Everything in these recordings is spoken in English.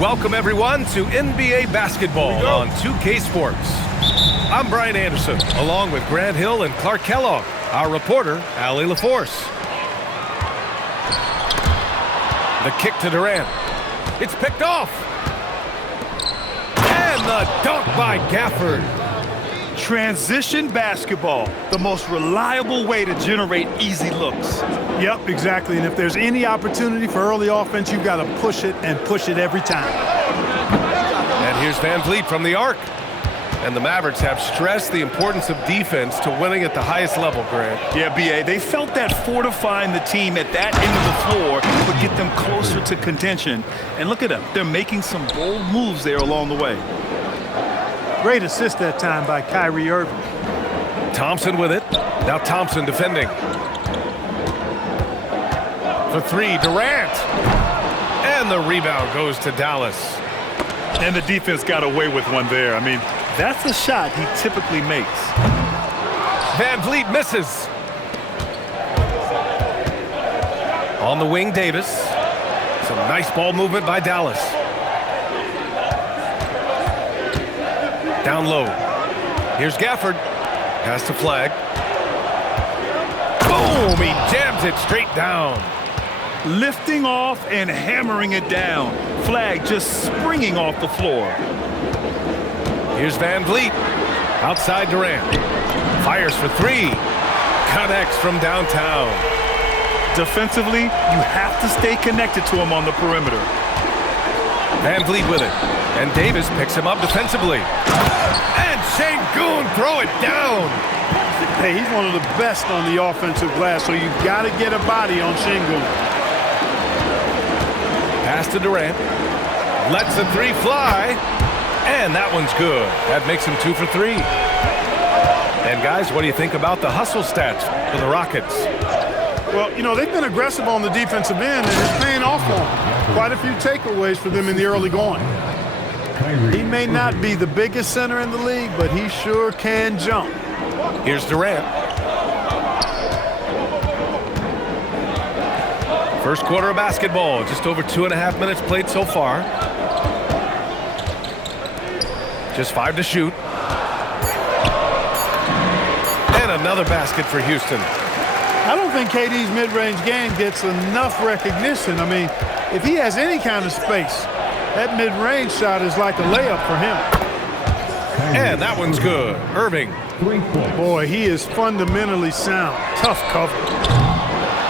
Welcome, everyone, to NBA basketball on 2K Sports. I'm Brian Anderson, along with Grant Hill and Clark Kellogg, our reporter, Allie LaForce. The kick to Durant. It's picked off. And the dunk by Gafford. Transition basketball, the most reliable way to generate easy looks. Yep, exactly. And if there's any opportunity for early offense, you've got to push it and push it every time. And here's Van Vliet from the arc. And the Mavericks have stressed the importance of defense to winning at the highest level, Grant. Yeah, B.A., they felt that fortifying the team at that end of the floor would get them closer to contention. And look at them. They're making some bold moves there along the way. Great assist that time by Kyrie Irving. Thompson with it. Now Thompson defending. For three, Durant. And the rebound goes to Dallas. And the defense got away with one there. I mean, that's a shot he typically makes. Van Vliet misses. On the wing, Davis. Some nice ball movement by Dallas. Down low. Here's Gafford. Pass to Flag. Boom! He jams it straight down. Lifting off and hammering it down. Flag just springing off the floor. Here's Van Vliet. Outside Durant. Fires for three. Connects from downtown. Defensively, you have to stay connected to him on the perimeter. Van Vliet with it. And Davis picks him up defensively. And Şengün throw it down. Hey, he's one of the best on the offensive glass, so you've got to get a body on Şengün. Pass to Durant. Lets the three fly. And that one's good. That makes him 2 for 3. And guys, what do you think about the hustle stats for the Rockets? Well, you know, they've been aggressive on the defensive end, and it's paying off for them. Quite a few takeaways for them in the early going. He may not be the biggest center in the league, but he sure can jump. Here's Durant. First quarter of basketball, just over 2.5 minutes played so far. Just 5 to shoot. And another basket for Houston. I don't think KD's mid-range game gets enough recognition. I mean, if he has any kind of space, that mid-range shot is like a layup for him. And that one's good. Irving. Boy, he is fundamentally sound. Tough cover.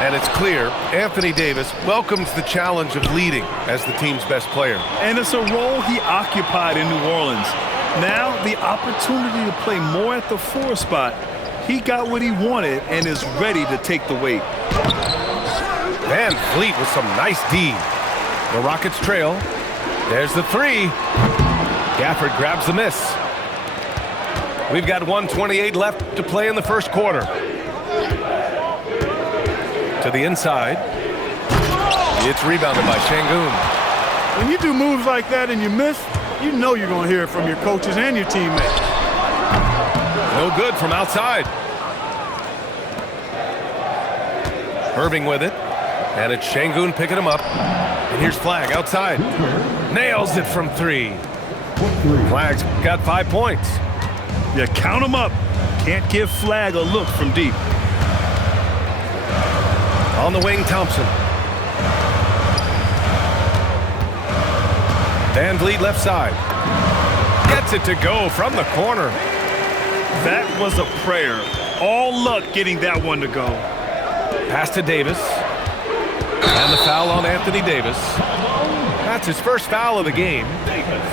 And it's clear Anthony Davis welcomes the challenge of leading as the team's best player. And it's a role he occupied in New Orleans. Now the opportunity to play more at the 4 spot. He got what he wanted and is ready to take the weight. Van Vliet with some nice D. The Rockets trail. There's the three. Gafford grabs the miss. We've got 1:28 left to play in the first quarter. To the inside. It's rebounded by Şengün. When you do moves like that and you miss, you know you're going to hear it from your coaches and your teammates. No good from outside. Irving with it. And it's Şengün picking him up. And here's Flag outside. Nails it from 3. Flag's got 5 points. Yeah, count him up. Can't give Flag a look from deep. On the wing, Thompson. Van Vliet left side. Gets it to go from the corner. That was a prayer. All luck getting that one to go. Pass to Davis. And the foul on Anthony Davis. That's his first foul of the game.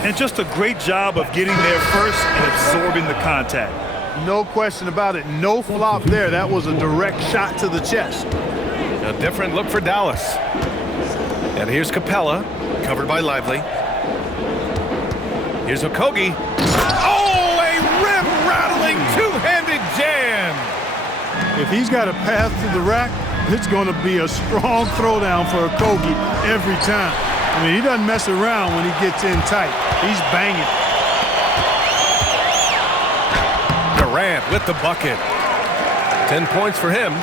And just a great job of getting there first and absorbing the contact. No question about it. No flop there. That was a direct shot to the chest. A different look for Dallas. And here's Capella, covered by Lively. Here's Okogie. Oh, a rim-rattling two-handed jam. If he's got a path to the rack, it's going to be a strong throwdown for Okogie every time. I mean, he doesn't mess around when he gets in tight. He's banging. Durant with the bucket. 10 points for him.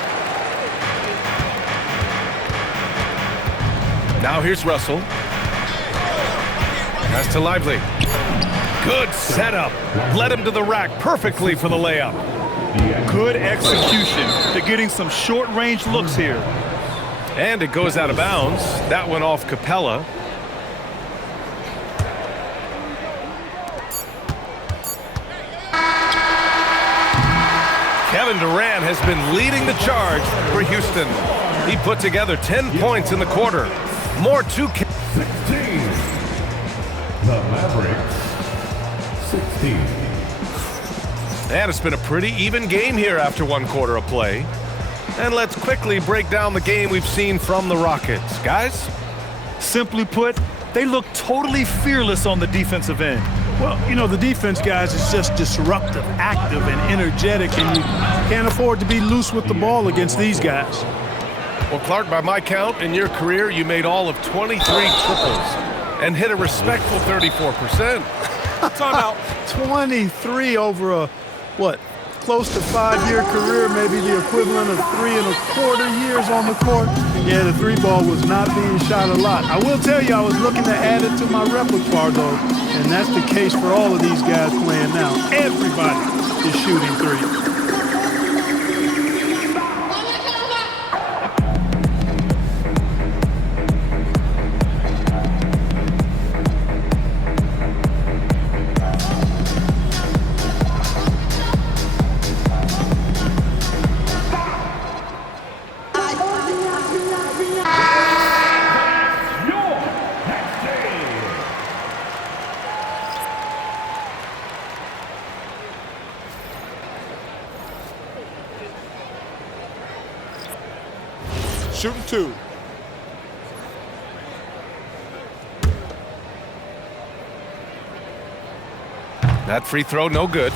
Now here's Russell. pass to Lively. Good setup. Led him to the rack perfectly for the layup. Good execution. They're getting some short-range looks here. And it goes out of bounds. That went off Capella. Kevin Durant has been leading the charge for Houston. He put together 10 points in the quarter. More to 16. The Mavericks, 16. And it's been a pretty even game here after one quarter of play. And let's quickly break down the game we've seen from the Rockets. Guys? Simply put, they look totally fearless on the defensive end. Well, you know, the defense, guys, is just disruptive, active, and energetic, and you can't afford to be loose with the ball against these guys. Well, Clark, by my count, in your career, you made all of 23 triples and hit a respectful 34%. Timeout. 23 over a, what, close to 5-year career, maybe the equivalent of 3¼ years on the court. Yeah, the three ball was not being shot a lot. I will tell you, I was looking to add it to my repertoire, though, and that's the case for all of these guys playing now. Everybody is shooting threes. Shooting two. That free throw, no good.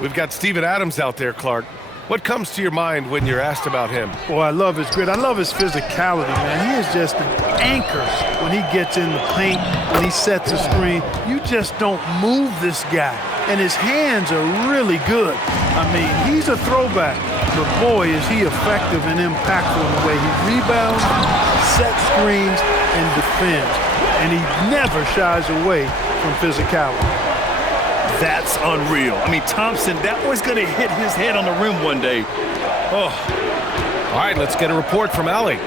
We've got Steven Adams out there, Clark. What comes to your mind when you're asked about him? Boy, I love his grit. I love his physicality, man. He is just an anchor when he gets in the paint, when he sets a screen. You just don't move this guy. And his hands are really good. I mean, he's a throwback, but boy, is he effective and impactful in the way he rebounds, sets screens, and defends. And he never shies away from physicality. That's unreal. I mean, Thompson, that boy's going to hit his head on the rim one day. Oh. All right, let's get a report from Allie.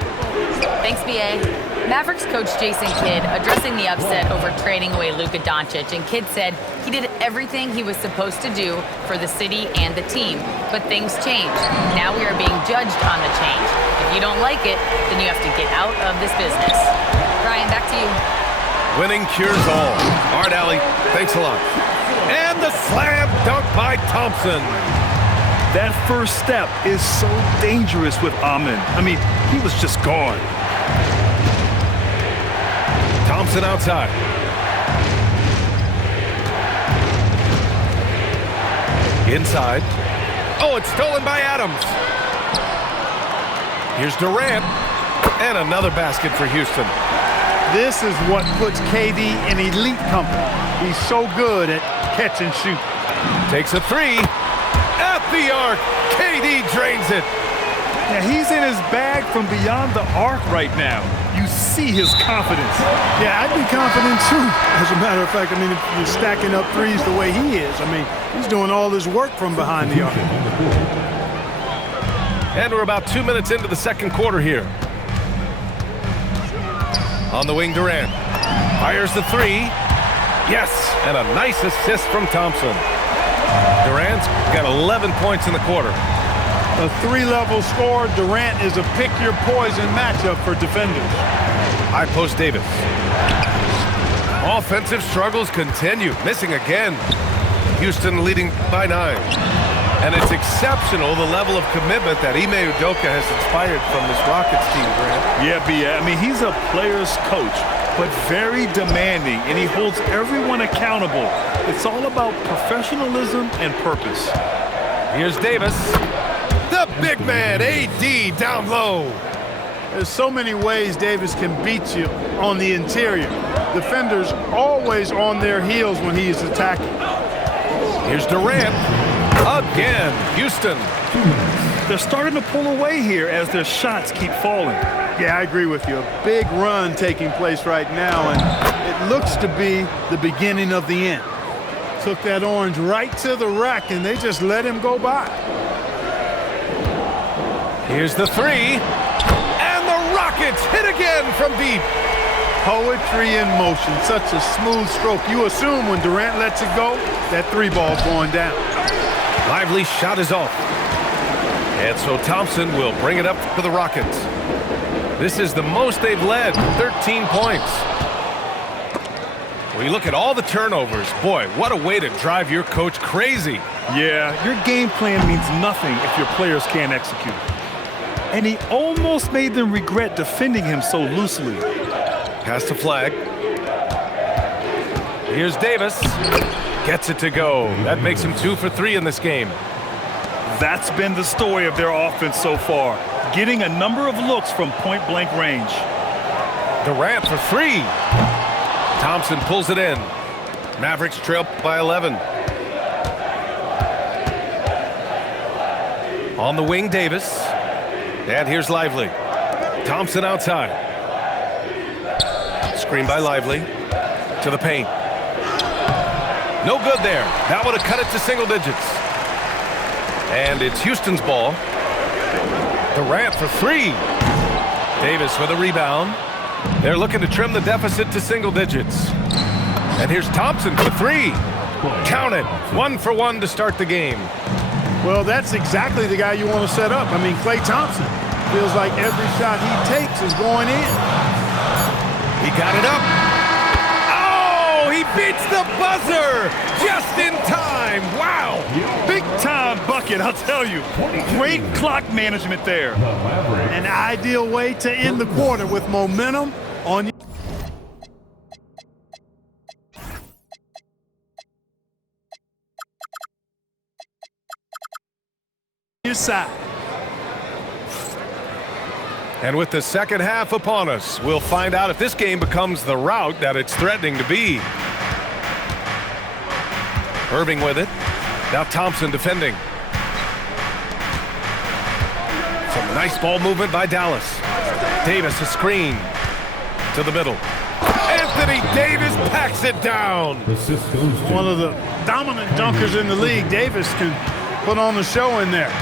Thanks, B.A. Mavericks coach Jason Kidd addressing the upset over trading away Luka Doncic, and Kidd said he did everything he was supposed to do for the city and the team. But things changed. Now we are being judged on the change. If you don't like it, then you have to get out of this business. Ryan, back to you. Winning cures all. All right, Allie, thanks a lot. And the slam dunk by Thompson. That first step is so dangerous with Amen. I mean, he was just gone. Thompson outside. Inside. Oh, it's stolen by Adams. Here's Durant. And another basket for Houston. This is what puts KD in elite company. He's so good at catch and shoot. Takes a three. At the arc. KD drains it. Yeah, he's in his bag from beyond the arc right now. You see his confidence. Yeah, I'd be confident too. As a matter of fact, I mean, if you're stacking up threes the way he is, I mean, he's doing all his work from behind the arc. And we're about 2 minutes into the second quarter here. On the wing, Durant. Fires the three. Yes, and a nice assist from Thompson. Durant's got 11 points in the quarter. A three-level score. Durant is a pick-your-poison matchup for defenders. High post Davis. Offensive struggles continue. Missing again. Houston leading by 9. And it's exceptional the level of commitment that Ime Udoka has inspired from this Rockets team, Grant. Yeah, I mean, he's a player's coach, but very demanding, and he holds everyone accountable. It's all about professionalism and purpose. Here's Davis. The big man, AD, down low. There's so many ways Davis can beat you on the interior. Defenders always on their heels when he is attacking. Here's Durant. Again, Houston. They're starting to pull away here as their shots keep falling. Yeah, I agree with you. A big run taking place right now, and it looks to be the beginning of the end. Took that orange right to the rack, and they just let him go by. Here's the three. And the Rockets hit again from deep. Poetry in motion, such a smooth stroke. You assume when Durant lets it go, that three ball's going down. Lively shot is off. And so Thompson will bring it up for the Rockets. This is the most they've led, 13 points. When you look at all the turnovers, boy, what a way to drive your coach crazy. Yeah, your game plan means nothing if your players can't execute. And he almost made them regret defending him so loosely. Pass the flag. Here's Davis. Gets it to go. That makes him 2 for 3 in this game. That's been the story of their offense so far, getting a number of looks from point-blank range. Durant for 3. Thompson pulls it in. Mavericks trail by 11. On the wing, Davis. And here's Lively. Thompson outside. Screen by Lively. To the paint. No good there. That would have cut it to single digits. And it's Houston's ball. Durant for 3. Davis with a rebound. They're looking to trim the deficit to single digits. And here's Thompson for 3. Count it. 1 for 1 to start the game. Well, that's exactly the guy you want to set up. I mean, Klay Thompson feels like every shot he takes is going in. He got it up. Oh, he beats the buzzer just in time. Wow. Big-time bucket, I'll tell you. Great clock management there. An ideal way to end the quarter with momentum on your side. And with the second half upon us, we'll find out if this game becomes the rout that it's threatening to be. Irving with it. Now Thompson defending. Some nice ball movement by Dallas. Davis a screen to the middle. Anthony Davis packs it down. One of the dominant dunkers in the league. Davis can put on the show in there.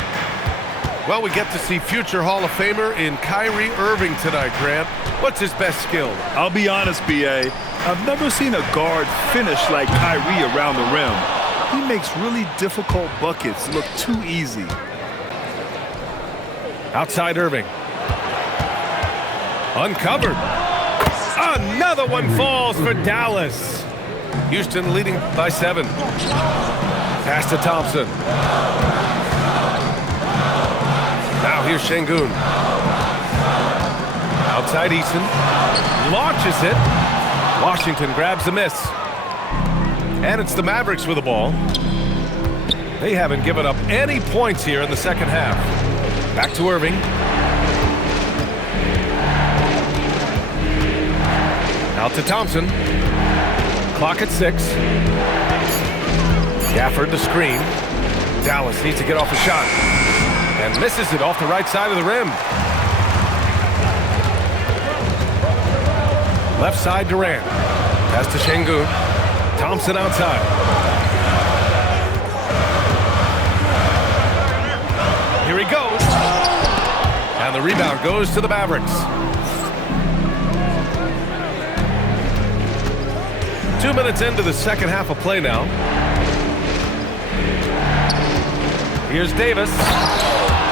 Well, we get to see future Hall of Famer in Kyrie Irving tonight, Grant. What's his best skill? I'll be honest, B.A. I've never seen a guard finish like Kyrie around the rim. He makes really difficult buckets look too easy. Outside Irving. Uncovered. Another one falls for Dallas. Houston leading by 7. Pass to Thompson. Now here's Şengün. Outside Eason. Launches it. Washington grabs the miss. And it's the Mavericks with the ball. They haven't given up any points here in the second half. Back to Irving. Out to Thompson. Clock at 6. Gafford the screen. Dallas needs to get off a shot. And misses it off the right side of the rim. Left side Durant. Pass to Şengün. Thompson outside. Here he goes. And the rebound goes to the Mavericks. 2 minutes into the second half of play now. Here's Davis.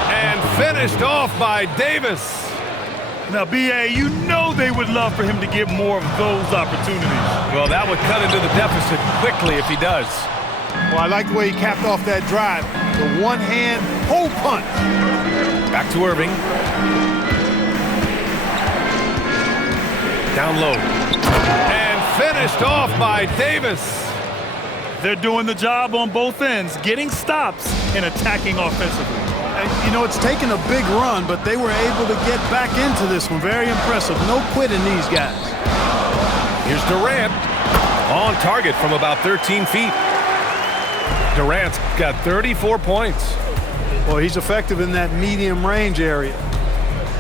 And finished off by Davis. Now, B.A., you know they would love for him to get more of those opportunities. Well, that would cut into the deficit quickly if he does. Well, I like the way he capped off that drive. The one-hand hole punch. Back to Irving. Down low. And finished off by Davis. They're doing the job on both ends, getting stops and attacking offensively. You know, it's taken a big run, but they were able to get back into this one. Very impressive. No quitting these guys. Here's Durant. On target from about 13 feet. Durant's got 34 points. Well, he's effective in that medium range area.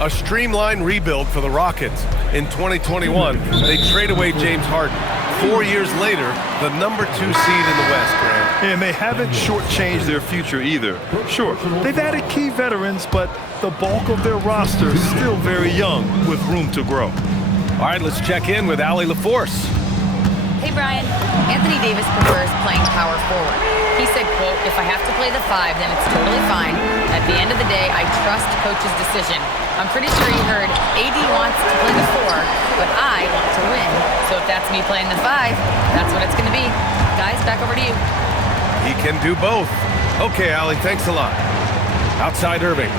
A streamlined rebuild for the Rockets. In 2021, they trade away James Harden. 4 years later, the #2 seed in the West, Grant. And they haven't shortchanged their future either. Sure, they've added key veterans, but the bulk of their roster is still very young with room to grow. All right, let's check in with Allie LaForce. Hey, Brian. Anthony Davis prefers playing power forward. He said, quote, "If I have to play the 5, then it's totally fine. At the end of the day, I trust coach's decision." I'm pretty sure he heard AD wants to play the 4, but I want to win. So if that's me playing the 5, that's what it's going to be. Guys, back over to you. He can do both. Okay, Allie, thanks a lot. Outside Irving.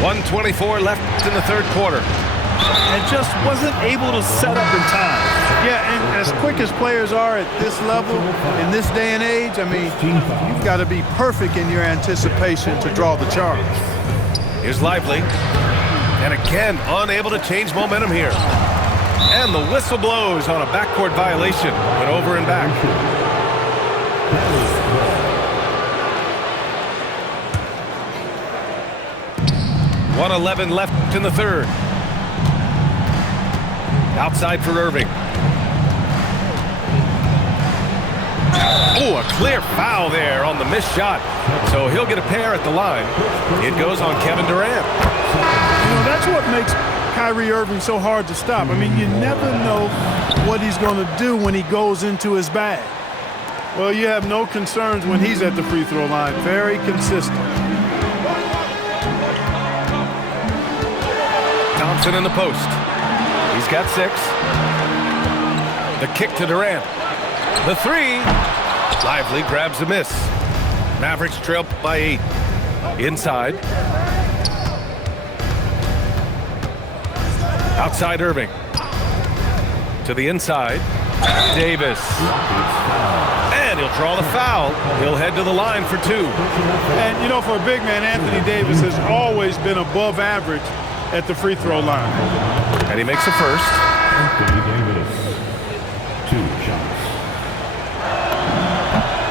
.124 left in the third quarter. And just wasn't able to set up in time. Yeah, and as quick as players are at this level, in this day and age, I mean, you've got to be perfect in your anticipation to draw the charge. Here's Lively. And again, unable to change momentum here. And the whistle blows on a backcourt violation. Went over and back. .111 left in the third. Outside for Irving. Oh, a clear foul there on the missed shot. So he'll get a pair at the line. It goes on Kevin Durant. You know, that's what makes Kyrie Irving so hard to stop. I mean, you never know what he's going to do when he goes into his bag. Well, you have no concerns when he's at the free throw line. Very consistent. Thompson in the post. He's got 6. The kick to Durant. The 3. Lively grabs a miss. Mavericks trail by 8. Inside. Outside Irving. To the inside. Davis. And he'll draw the foul. He'll head to the line for 2. And, you know, for a big man, Anthony Davis has always been above average at the free throw line. And he makes a first. Anthony Davis. 2 shots.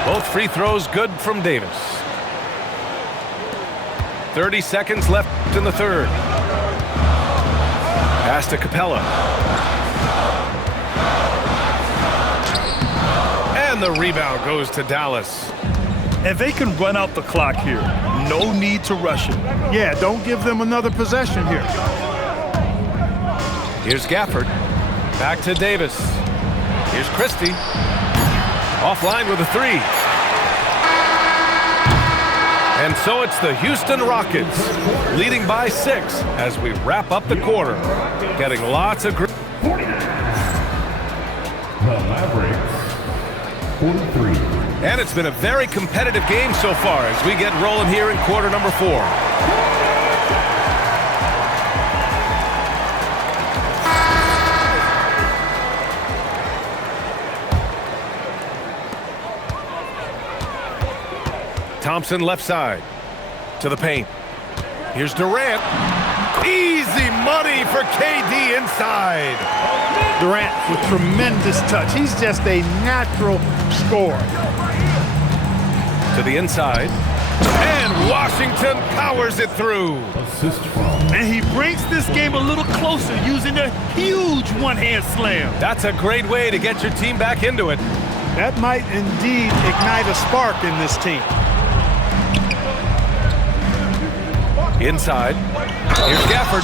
Both free throws good from Davis. 30 seconds left in the third. Pass to Capella. And the rebound goes to Dallas. And they can run out the clock here. No need to rush it. Yeah, don't give them another possession here. Here's Gafford. Back to Davis. Here's Christie. Offline with a 3. And so it's the Houston Rockets leading by 6 as we wrap up the quarter. Getting lots of... The Mavericks. 43. And it's been a very competitive game so far as we get rolling here in quarter number 4. Thompson left side to the paint. Here's Durant. Easy money for KD inside. Durant with tremendous touch. He's just a natural scorer. To the inside. And Washington powers it through. Assist from. And he brings this game a little closer using a huge one-hand slam. That's a great way to get your team back into it. That might indeed ignite a spark in this team. Inside. Here's Gafford.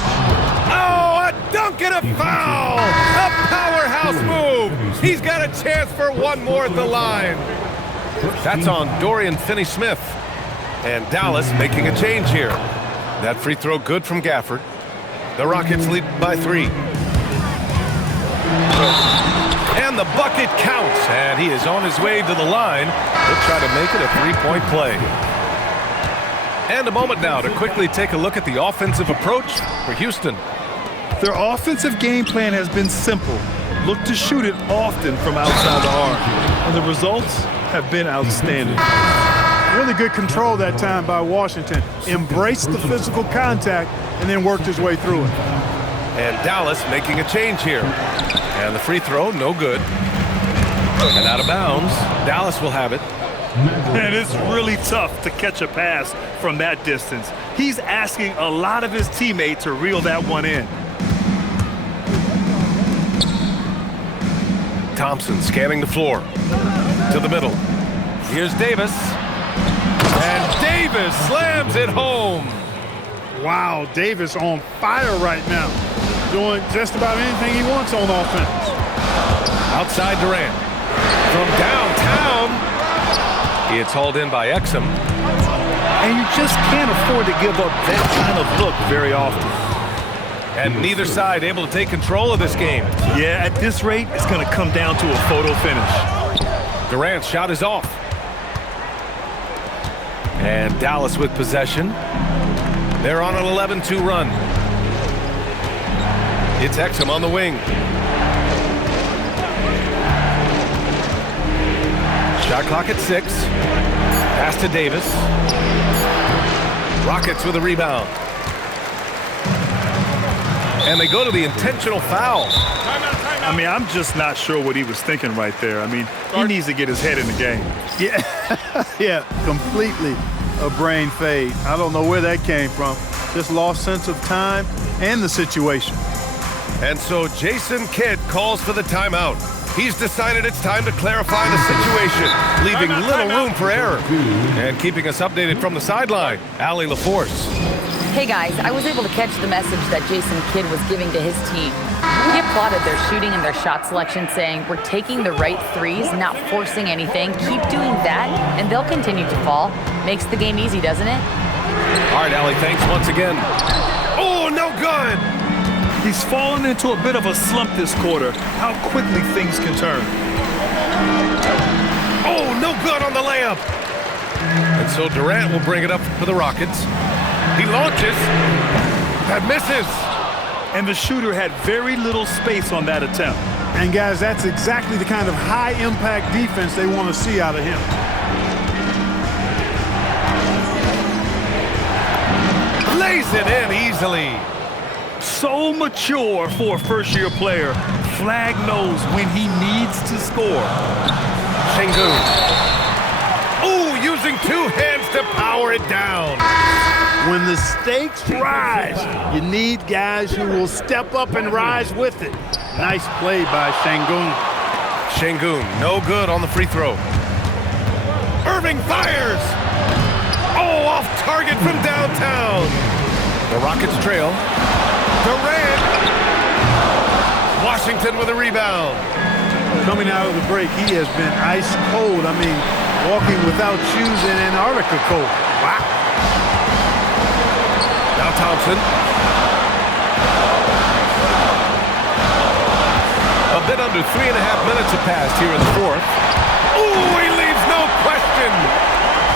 Oh, a dunk and a foul! A powerhouse move! He's got a chance for one more at the line. That's on Dorian Finney-Smith. And Dallas making a change here. That free throw good from Gafford. The Rockets lead by 3. And the bucket counts. And he is on his way to the line. He'll try to make it a 3-point play. And a moment now to quickly take a look at the offensive approach for Houston. Their offensive game plan has been simple. Look to shoot it often from outside the arc. And the results have been outstanding. Really good control that time by Washington. Embraced the physical contact and then worked his way through it. And Dallas making a change here. And the free throw, no good. And out of bounds, Dallas will have it. And it's really tough to catch a pass from that distance. He's asking a lot of his teammates to reel that one in. Thompson scanning the floor. To the middle. Here's Davis. And Davis slams it home. Wow, Davis on fire right now. Doing just about anything he wants on offense. Outside Durant. From downtown. It's hauled in by Exum. And you just can't afford to give up that kind of look very often. And neither side able to take control of this game. Yeah, at this rate, it's going to come down to a photo finish. Durant's shot is off. And Dallas with possession. They're on an 11-2 run. It's Exum on the wing. Shot clock at 6. Pass to Davis. Rockets with a rebound. And they go to the intentional foul. I mean, I'm just not sure what he was thinking right there. I mean, he needs to get his head in the game. Yeah, completely a brain fade. I don't know where that came from. Just lost sense of time and the situation. And so Jason Kidd calls for the timeout. He's decided it's time to clarify the situation, leaving little room for error. And keeping us updated from the sideline, Allie LaForce. Hey guys, I was able to catch the message that Jason Kidd was giving to his team. He applauded their shooting and their shot selection, saying, "We're taking the right threes, not forcing anything. Keep doing that, and they'll continue to fall." Makes the game easy, doesn't it? All right, Allie, thanks once again. Oh, no good! He's fallen into a bit of a slump this quarter. How quickly things can turn. Oh, no good on the layup. And so Durant will bring it up for the Rockets. He launches. That misses. And the shooter had very little space on that attempt. And guys, that's exactly the kind of high-impact defense they want to see out of him. Lays it in easily. So mature for a first-year player. Flag knows when he needs to score. Sengun. Ooh, using two hands to power it down. When the stakes rise, you need guys who will step up and rise with it. Nice play by Sengun. Sengun, no good on the free throw. Irving fires. Oh, off target from downtown. The Rockets trail. Durant. Washington with a rebound. Coming out of the break, he has been ice cold. I mean, walking without shoes in Antarctica cold. Wow. Now Thompson. A bit under 3.5 minutes have passed here in the fourth. Ooh, he leaves no question.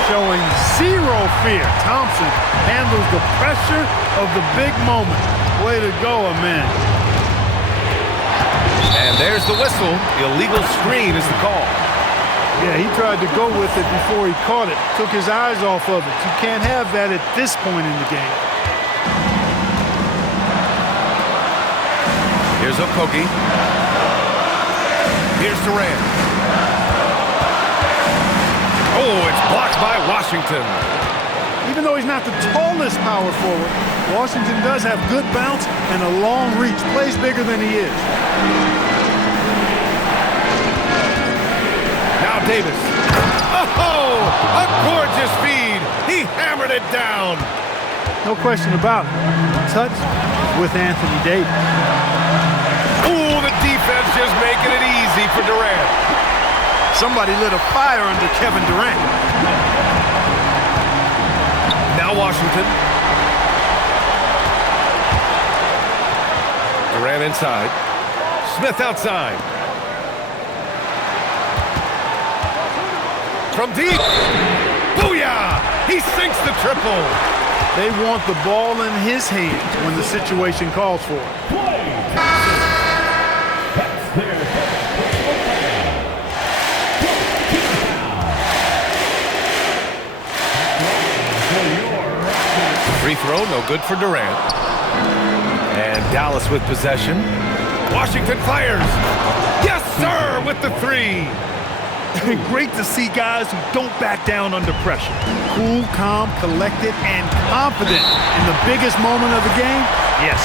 Showing zero fear. Thompson handles the pressure of the big moment. Way to go, man. And there's the whistle. Illegal screen is the call. Yeah, he tried to go with it before he caught it. Took his eyes off of it. You can't have that at this point in the game. Here's Okogie. Here's Durant. Oh, it's blocked by Washington. Even though he's not the tallest power forward, Washington does have good bounce and a long reach. Plays bigger than he is. Now Davis. Oh, a gorgeous feed. He hammered it down. No question about it. Touch with Anthony Davis. Ooh, the defense just making it easy for Durant. Somebody lit a fire under Kevin Durant. Now Washington. Durant inside. Smith outside. From deep. Booyah! He sinks the triple. They want the ball in his hands when the situation calls for it. Free throw, no good for Durant. And Dallas with possession. Washington fires. Yes, sir, with the three. Great to see guys who don't back down under pressure. Cool, calm, collected, and confident in the biggest moment of the game. Yes.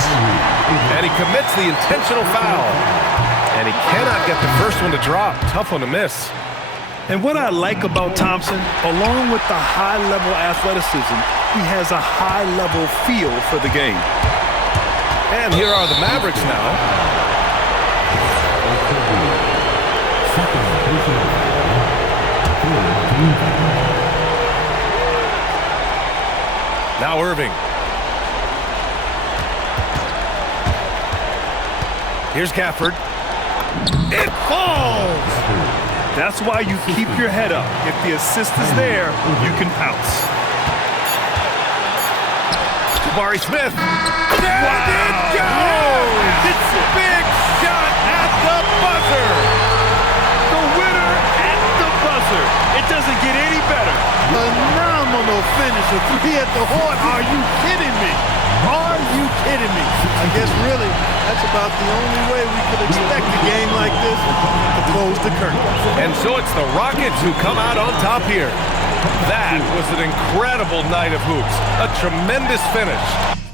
And he commits the intentional foul. And he cannot get the first one to drop. Tough one to miss. And what I like about Thompson, along with the high-level athleticism, he has a high-level feel for the game. And here are the Mavericks now. Now Irving. Here's Gafford. It falls! That's why you keep your head up. If the assist is there, you can pounce. Jabari Smith. There it goes! It's a big shot at the buzzer! The winner at the buzzer. It doesn't get any better. Phenomenal finish. A three at the horn. Are you kidding me? Are you kidding me? I guess really that's about the only way we could expect a game like this to close the curtain. And so it's the Rockets who come out on top here. That was an incredible night of hoops. A tremendous finish.